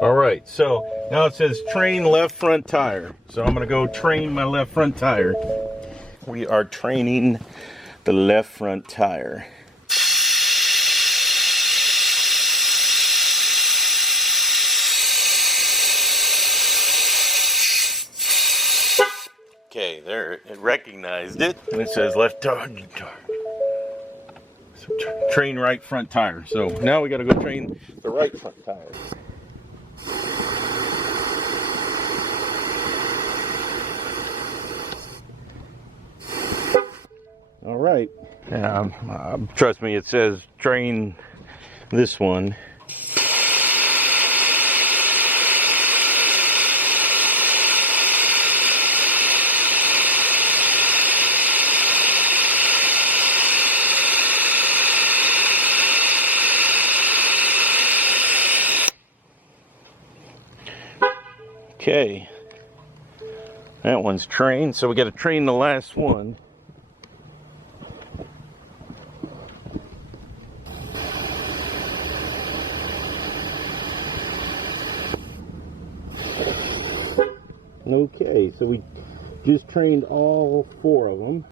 All right, so now it says train left front tire. So I'm gonna go train my left front tire. We are training the left front tire. Okay, there, it recognized it, and it says left tire. So train right front tire. So now we gotta go train the right front tire. All right. Trust me, it says train this one. Okay. That one's trained, so we got to train the last one. Okay, so we just trained all 4 of them.